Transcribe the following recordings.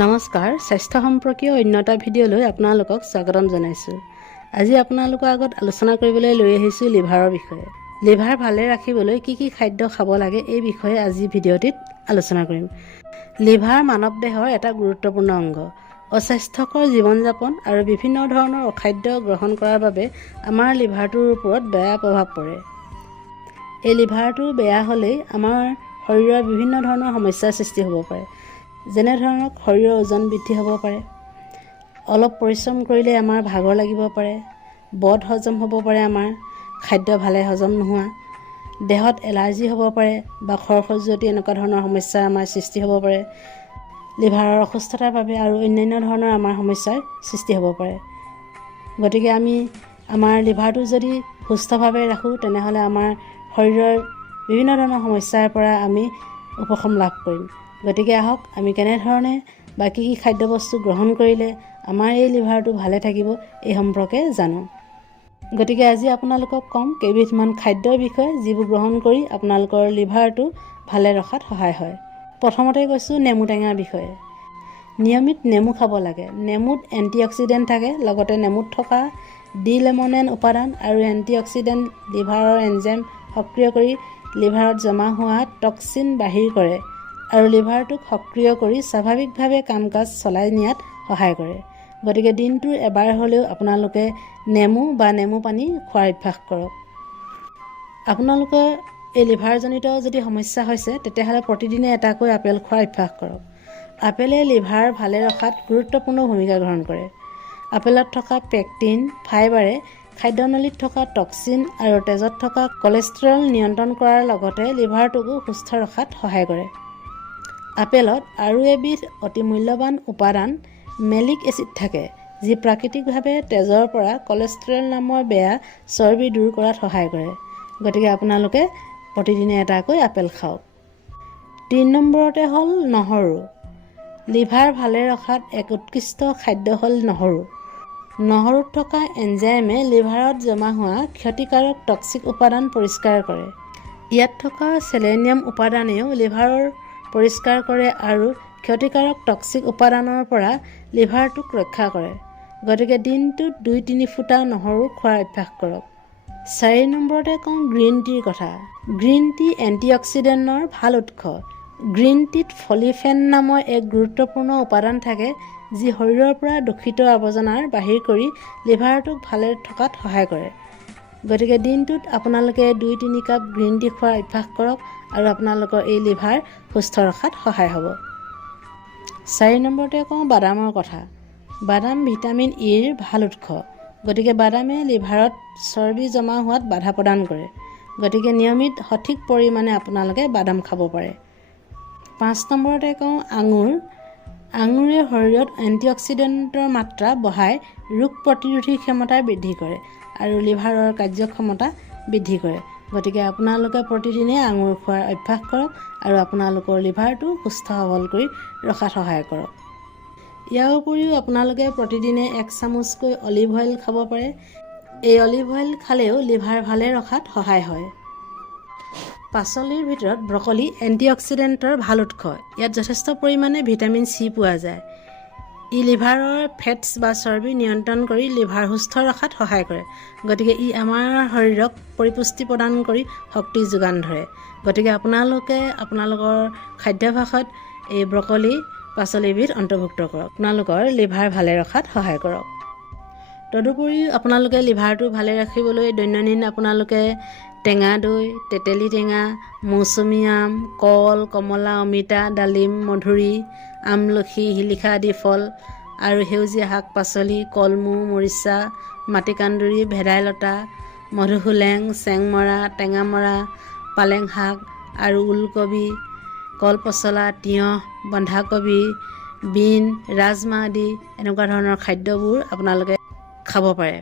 নমস্কাৰ, স্বাস্থ্য সম্পৰ্কীয় অন্য এটা ভিডিঅ'লৈ আপোনালোকক স্বাগতম জনাইছোঁ। আজি আপোনালোকৰ আগত আলোচনা কৰিবলৈ লৈ আহিছোঁ লিভাৰৰ বিষয়ে। লিভাৰ ভালে ৰাখিবলৈ কি কি খাদ্য খাব লাগে এই বিষয়ে আজি ভিডিঅ'টিত আলোচনা কৰিম। লিভাৰ মানৱ দেহৰ এটা গুৰুত্বপূৰ্ণ অংগ। অস্বাস্থ্যকৰ জীৱন যাপন আৰু বিভিন্ন ধৰণৰ খাদ্য গ্ৰহণ কৰাৰ বাবে আমাৰ লিভাৰটোৰ ওপৰত বেয়া প্ৰভাৱ পৰে। এই লিভাৰটো বেয়া হ'লেই আমাৰ শৰীৰৰ বিভিন্ন ধৰণৰ সমস্যাৰ সৃষ্টি হ'ব পাৰে। যেনে ধৰণক শৰীৰৰ ওজন বৃদ্ধি হ'ব পাৰে, অলপ পৰিশ্ৰম কৰিলে আমাৰ ভাগৰ লাগিব পাৰে, বদ হজম হ'ব পাৰে, আমাৰ খাদ্য ভালে হজম নোহোৱা, দেহত এলাৰ্জি হ'ব পাৰে বা খৰখজুৱতি এনেকুৱা ধৰণৰ সমস্যাৰ আমাৰ সৃষ্টি হ'ব পাৰে। লিভাৰৰ অসুস্থতাৰ বাবে আৰু অন্যান্য ধৰণৰ আমাৰ সমস্যাৰ সৃষ্টি হ'ব পাৰে। গতিকে আমি আমাৰ লিভাৰটো যদি সুস্থভাৱে ৰাখোঁ তেনেহ'লে আমাৰ শৰীৰৰ বিভিন্ন ধৰণৰ সমস্যাৰ পৰা আমি উপশম লাভ কৰিম। গতিকে আহক আমি কেনেধৰণে বা কি খাদ্যবস্তু গ্ৰহণ কৰিলে আমাৰ এই লিভাৰটো ভালে থাকিব এই সম্পৰ্কে জানো। গতিকে আজি আপোনালোকক ক'ম কেইবিধমান খাদ্যৰ বিষয়ে যিবোৰ গ্ৰহণ কৰি আপোনালোকৰ লিভাৰটো ভালে ৰখাত সহায় হয়। প্ৰথমতে কৈছোঁ নেমু টেঙাৰ বিষয়ে। নিয়মিত নেমু খাব লাগে। নেমুত এণ্টিঅক্সিডেণ্ট থাকে, লগতে নেমুত থকা ডিলেমনেন উপাদান আৰু এণ্টিঅক্সিডেণ্ট লিভাৰৰ এনজাইম সক্ৰিয় কৰি লিভাৰত জমা হোৱা টক্সিন বাহিৰ কৰে আৰু লিভাৰটোক সক্ৰিয় কৰি স্বাভাৱিকভাৱে কাম কাজ চলাই নিয়াত সহায় কৰে। গতিকে দিনটোৰ এবাৰ হ'লেও আপোনালোকে নেমু বা নেমু পানী খোৱাৰ অভ্যাস কৰক। আপোনালোকৰ এই লিভাৰজনিত যদি সমস্যা হৈছে তেতিয়াহ'লে প্ৰতিদিনে এটাকৈ আপেল খোৱাৰ অভ্যাস কৰক। আপেলে লিভাৰ ভালে ৰখাত গুৰুত্বপূৰ্ণ ভূমিকা গ্ৰহণ কৰে। আপেলত থকা পেক্টিন, ফাইবাৰে খাদ্যনলীত থকা টক্সিন আৰু তেজত থকা কলেষ্ট্ৰল নিয়ন্ত্ৰণ কৰাৰ লগতে লিভাৰটোকো সুস্থ ৰখাত সহায় কৰে। আপেলত আৰু এবিধ অতি মূল্যৱান উপাদান মেলিক এচিড থাকে, যি প্ৰাকৃতিকভাৱে তেজৰ পৰা কলেষ্ট্ৰল নামৰ বেয়া চৰ্বি দূৰ কৰাত সহায় কৰে। গতিকে আপোনালোকে প্ৰতিদিনে এটাকৈ আপেল খাওক। 3 নম্বৰতে হ'ল নহৰু। লিভাৰ ভালে ৰখাত এক উৎকৃষ্ট খাদ্য হ'ল নহৰু। নহৰুত থকা এনজাইমে লিভাৰত জমা হোৱা ক্ষতিকাৰক টক্সিক উপাদান পৰিষ্কাৰ কৰে। ইয়াত থকা চেলেনিয়াম উপাদানেও লিভাৰৰ পৰিষ্কাৰ কৰে আৰু ক্ষতিকাৰক টক্সিক উপাদানৰ পৰা লিভাৰটোক ৰক্ষা কৰে। গতিকে দিনটোত 2-3 ফুটা নহৰু খোৱাৰ অভ্যাস কৰক। 4 নম্বৰতে কওঁ গ্ৰীণ টিৰ কথা। গ্ৰীণ টি এণ্টিঅক্সিডেণ্টৰ ভাল উৎস। গ্ৰীণ টিত ফলিফেন নামৰ এক গুৰুত্বপূৰ্ণ উপাদান থাকে, যি শৰীৰৰ পৰা দূষিত আৱৰ্জনাৰ বাহিৰ কৰি লিভাৰটোক ভালে থকাত সহায় কৰে। গতিকে দিনটোত আপোনালোকে 2-3 কাপ গ্ৰীণ টি খোৱাৰ অভ্যাস কৰক আৰু আপোনালোকৰ এই লিভাৰ সুস্থ ৰখাত সহায় হ'ব। 4 নম্বৰতে কওঁ বাদামৰ কথা। বাদাম ভিটামিন ইৰ ভাল উৎস। গতিকে বাদামে লিভাৰত চৰ্বি জমা হোৱাত বাধা প্ৰদান কৰে। গতিকে নিয়মিত সঠিক পৰিমাণে আপোনালোকে বাদাম খাব পাৰে। 5 নম্বৰতে কওঁ আঙুৰ। আঙুৰে শৰীৰত এণ্টিঅক্সিডেণ্টৰ মাত্ৰা বঢ়াই ৰোগ প্ৰতিৰোধী ক্ষমতা বৃদ্ধি কৰে আৰু লিভাৰৰ কাৰ্যক্ষমতা বৃদ্ধি কৰে। গতিকে আপোনালোকে প্ৰতিদিনে আঙুৰ খোৱাৰ অভ্যাস কৰক আৰু আপোনালোকৰ লিভাৰটো সুস্থ সবল কৰি ৰখাত সহায় কৰক। ইয়াৰ উপৰিও আপোনালোকে প্ৰতিদিনে 1 চামুচকৈ অলিভ অইল খাব পাৰে। এই অলিভ অইল খালেও লিভাৰ ভালে ৰখাত সহায় হয়। পাচলিৰ ভিতৰত ব্ৰকলি এণ্টিঅক্সিডেণ্টৰ ভাল উৎস। ইয়াত যথেষ্ট পৰিমাণে ভিটামিন চি পোৱা যায়। ই লিভাৰৰ ফেটছ বা চৰ্বি নিয়ন্ত্ৰণ কৰি লিভাৰ সুস্থ ৰখাত সহায় কৰে। গতিকে ই আমাৰ শৰীৰক পৰিপুষ্টি প্ৰদান কৰি শক্তি যোগান ধৰে। গতিকে আপোনালোকে আপোনালোকৰ খাদ্যাভ্যাসত এই ব্ৰকলি পাচলিবিধ অন্তৰ্ভুক্ত কৰক। আপোনালোকৰ লিভাৰ ভালে ৰখাত সহায় কৰক। তদুপৰিও আপোনালোকে লিভাৰটো ভালে ৰাখিবলৈ দৈনন্দিন আপোনালোকে টেঙা দৈ, তেতেলী টেঙা, মৌচুমী আম, কল, কমলা, অমিতা, ডালিম, মধুৰি, আমলখি, শিলিখা আদি ফল আৰু সেউজীয়া শাক পাচলি, কলমৌ, মৰিচা, মাটিকান্দুৰি, ভেদাইলতা, মধুসোলেং, চেংমৰা, টেঙামৰা, পালেং শাক আৰু ওলকবি, কলপচলা, তিয়ঁহ, বন্ধাকবি, বিন, ৰাজমাহ আদি এনেকুৱা ধৰণৰ খাদ্যবোৰ আপোনালোকে খাব পাৰে।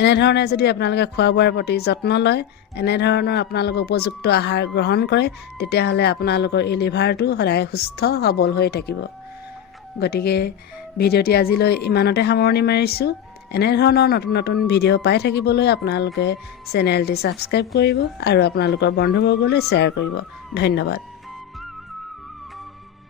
এনেধৰণে যদি আপোনালোকে খোৱা বোৱাৰ প্ৰতি যত্ন লয়, এনেধৰণৰ আপোনালোকে উপযুক্ত আহাৰ গ্ৰহণ কৰে, তেতিয়াহ'লে আপোনালোকৰ এই লিভাৰটো সদায় সুস্থ সবল হৈ থাকিব। গতিকে ভিডিঅ'টি আজিলৈ ইমানতে সামৰণি মাৰিছোঁ। এনেধৰণৰ নতুন নতুন ভিডিঅ' পাই থাকিবলৈ আপোনালোকে চেনেলটি ছাবস্ক্ৰাইব কৰিব আৰু আপোনালোকৰ বন্ধুবৰ্গলৈ শ্বেয়াৰ কৰিব। ধন্যবাদ।